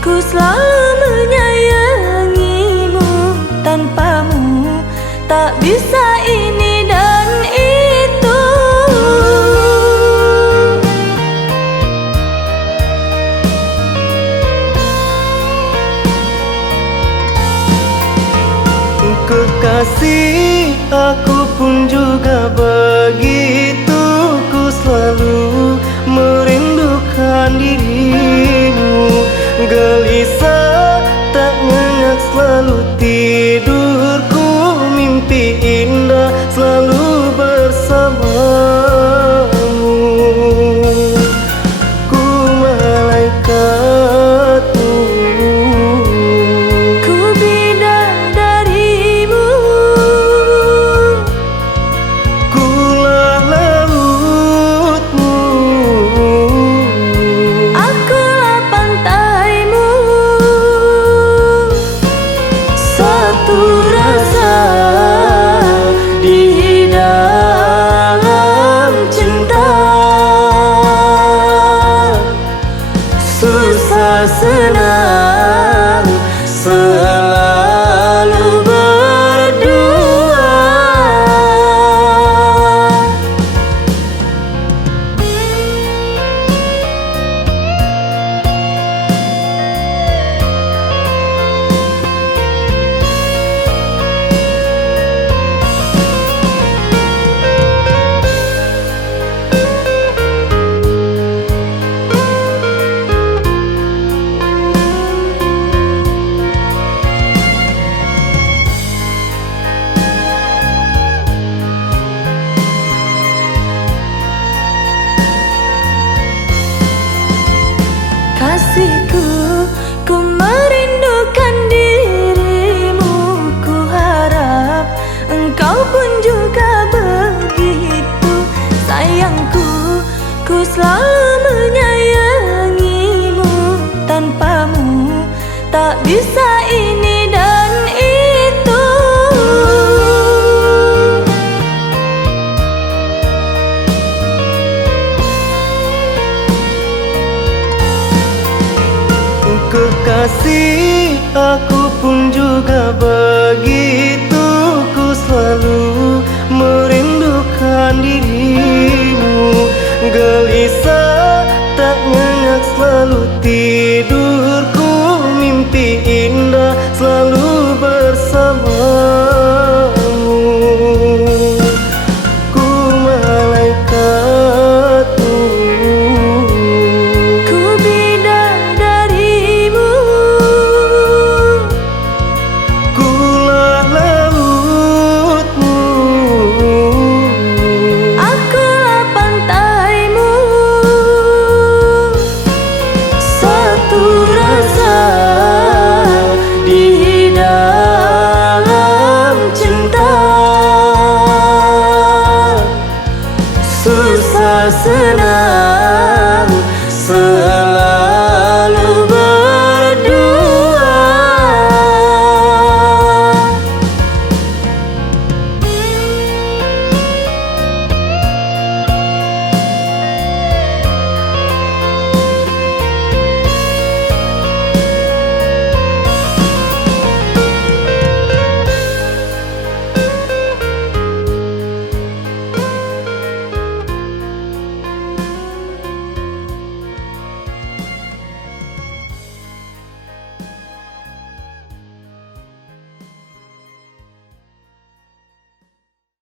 ku selalu menyayangimu. Tanpamu tak bisa ini dan itu. Kekasih, aku pun juga begitu. Ku selalu merindukan dirimu. Gelisah tak nyenyak selalu tidurku. Mimpi indah selalu bersamamu. Ku malaikatmu, Ku bidadarimu, kulah lautmu. akulah pantaimu. Satu rasa di dalam cinta, susah senang selalu berdua. Kasihku, ku merindukan dirimu. Ku harap engkau pun juga begitu. Sayangku, ku selalu menyayangimu. Tanpamu tak bisa ini dan itu. Kekasih, aku pun juga begitu. Ku selalu merindukan dirimu. Gelisah tak nyenyak selalu tidurku. Mimpi indah selalu bersamamu. Ku malaikatmu, Ku bidadarimu, kulah lautmu. akulah pantaimu. Satu rasa di dalam cinta, susah senang